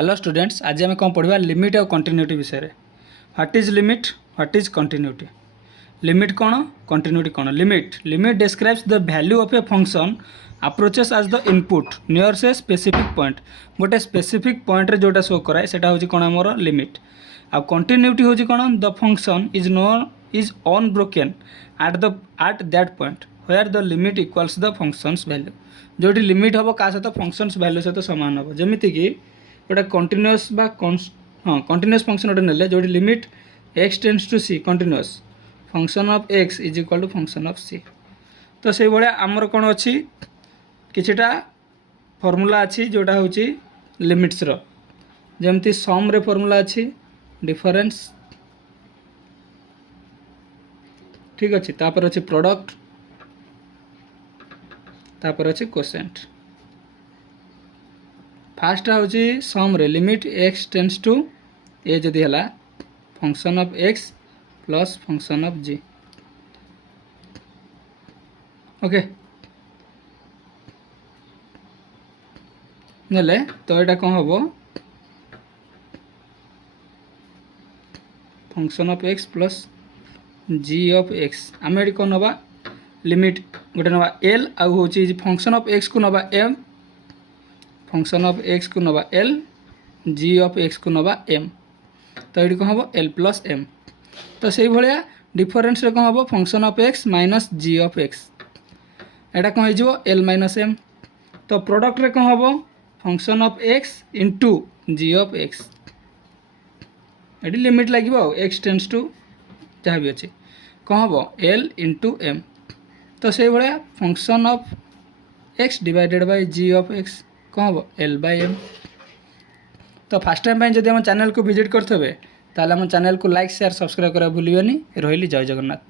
Hello students, आज आम कौन पढ़ा लिमिट और कंटिन्यूटी विषय में। What is limit, what is continuity. Limit कौन, कंटिन्यूटी कौन। Limit describes the value of a function approaches as the input near से स्पेसिफिक पॉइंट। गोटे स्पेसिफिक पॉइंट रे जोटा शो कराए सेटा होची कौन आमर लिमिट। आ कंटिन्यूटी होची कौन, the function is unbroken at that point where the limit equals the function's value. जोटी लिमिट हम क्या सहित फंक्शंस वैल्यू सहित सामान हम, जमीती कि गोटे कंटिन्यूअस कंटिन्यूअस फंक्शन गोटे नेले जो limit x tends to c continuous function of x is equal to function of c. तो से भाया आमर कौन अच्छी किछिटा फॉर्मूला अच्छी जोटा हूँ लिमिट्स रो, जमती सम रे फॉर्मूला अच्छी डिफरेंस, ठीक अच्छे, तापर अच्छे प्रोडक्ट, तापर अच्छे कोसेंट। फास्ट हूँ सम रे limit x tends to A जदि है function of X plus function of G. Okay नेले तो यहाँ कौन हम function of X plus G of X. आम ये कौन नवा लिमिट गोटे नवा एल आउ हूँ फंक्शन ऑफ एक्स को नवा एम, फंक्शन ऑफ एक्स को नवा एल, जी ऑफ एक्स को नवा एम। तो ये कौन हम एल प्लस एम। तो से भाया डिफरेन्स कौन हम function of X minus G of X, यहाँ कौन हो एल माइनस एम। तो प्रोडक्ट रे कौन हम function of X into G of X, ये लिमिट लगे एक्स टेंड्स टू जहाँ भी अच्छे कौन हम एल इंटू एम। तो से भाया function of x divided by g of x कौन हम एल बाय एम। तो फास्ट टाइम जब आम चैनल को विजिट करते ताल आम चैनल को लाइक शेयर सब्सक्राइब करा भूलिए। रही जय जगन्नाथ।